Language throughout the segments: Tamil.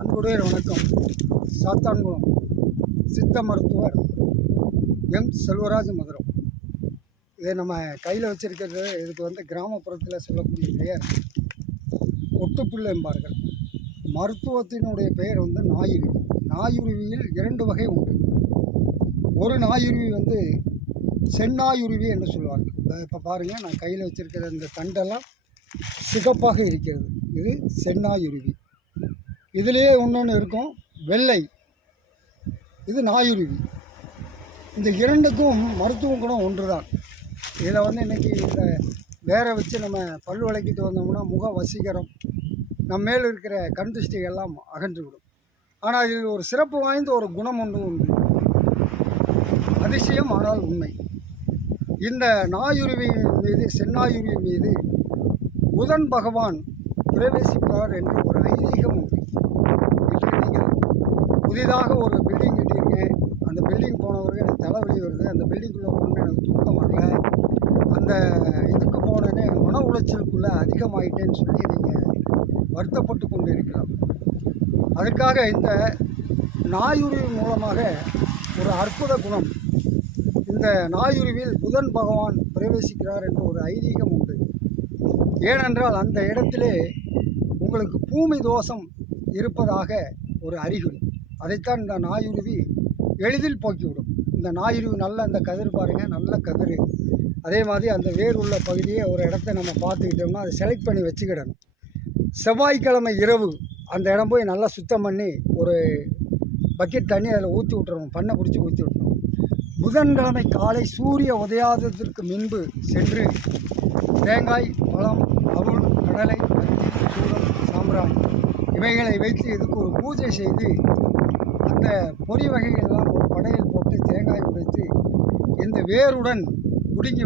அன்புடைய வணக்கம். சாத்தான்குளம் சித்த மருத்துவர் எம் செல்வராஜ் மதுரம். இதை நம்ம கையில் வச்சிருக்கிறது. இதுக்கு கிராமப்புறத்தில் சொல்லக்கூடிய பெயர் ஒட்டுப்புல் என்பார்கள். மருத்துவத்தினுடைய பெயர் நாயுருவி. நாயுருவியில் 2 வகை உண்டு. ஒரு நாயுருவி செந்நாயுருவி என்று சொல்வார்கள். இப்போ பாருங்கள், நான் கையில் வச்சிருக்கிற இந்த தண்டெல்லாம் சிகப்பாக இருக்கிறது. இது செந்நாயுருவி. இதிலேயே இன்னொன்று இருக்கும், வெள்ளை. இது நாயுருவி. இந்த 2க்கும் மருத்துவ குணம் ஒன்று தான். இதில் இன்றைக்கி இந்த வேற வச்சு நம்ம பல் விளக்கிட்டு வந்தோம்னா முக வசீகரம், நம்ம மேல் இருக்கிற கண் திருஷ்டிகள்லாம் அகன்றுவிடும். ஆனால் இதில் ஒரு சிறப்பு வாய்ந்த ஒரு குணம் ஒன்று உண்டு. அதிசயம் ஆனால் உண்மை. இந்த நாயுருவி மீது, செந்நாயுருவி மீது புதன் பகவான் பிரவேசிப்பார் என்று ஒரு ஐதீகம் உண்டு. நீங்கள் புதிதாக ஒரு பில்டிங் கட்டியிருங்க, அந்த பில்டிங் போனவர்கள் எனக்கு தலைவலி வருது, அந்த பில்டிங்குள்ளே போனோன்னு எனக்கு தூக்கம் வரல, அந்த இதுக்கு போனோன்னே மன உளைச்சலுக்குள்ளே அதிகமாயிட்டேன்னு சொல்லி நீங்கள் வருத்தப்பட்டு கொண்டு இருக்கலாம். அதற்காக இந்த நாயுருவி மூலமாக ஒரு அற்புத குணம். இந்த நாயுருவில் புதன் பகவான் பிரவேசிக்கிறார் என்ற ஒரு ஐதீகம் உண்டு. ஏனென்றால் அந்த இடத்திலே உங்களுக்கு பூமி தோஷம் இருப்பதாக ஒரு அறிகுறி. அதைத்தான் இந்த நாயுருவி எளிதில் போக்கிவிடும். இந்த நாயுருவி நல்ல அந்த கதிர் பாருங்கள், நல்ல கதிர். அதே மாதிரி அந்த வேர் உள்ள பகுதியை ஒரு இடத்த நம்ம பார்த்துக்கிட்டோம்னா அதை செலக்ட் பண்ணி வச்சுக்கிடணும். செவ்வாய்க்கிழமை இரவு அந்த இடம் போய் நல்லா சுத்தம் பண்ணி ஒரு பக்கெட் தண்ணி அதில் ஊற்றி விட்டுறணும், பண்ணை பிடிச்சி ஊற்றி விட்டுறணும். புதன்கிழமை காலை சூரிய உதயாதத்திற்கு முன்பு சென்று தேங்காய், பழம், அவல், கடலை, பத்தி, சூடம், சாம்பிராணி இவைகளை வைத்து இதுக்கு ஒரு பூஜை செய்து அந்த பொறி வகைகளெல்லாம் ஒரு படையில் போட்டு தேங்காய் உடைத்து இந்த வேருடன் குடுங்கி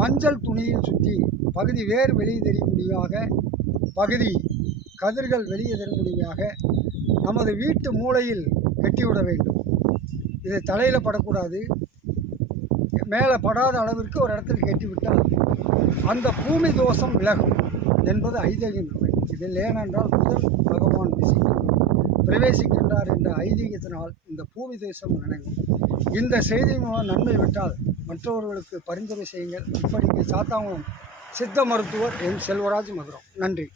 மஞ்சள் துணியில் சுற்றி பகுதி வேர் வெளியே தெரியும்படியாக, பகுதி கதிர்கள் வெளியே தெரியும்படியாக நமது வீட்டு மூலையில் கட்டிவிட வேண்டும். இது தலையில் படக்கூடாது, மேலே படாத அளவிற்கு ஒரு இடத்தில் கட்டிவிட்டால் அந்த பூமி தோஷம் விலகும் என்பது ஐதீகம். இதில் ஏனென்றால் புதன் பகவான் பிரவேசிக்கின்றார் என்ற ஐதீகத்தினால் இந்த பூமி தேசம் நினைக்கும். இந்த செய்தி மூலம் நன்மை விட்டால் மற்றவர்களுக்கு பரிந்துரை செய்யுங்கள். இப்படிக்கு சாத்தாங்குளம் சித்த மருத்துவர் எம் செல்வராஜ் மதுரம். நன்றி.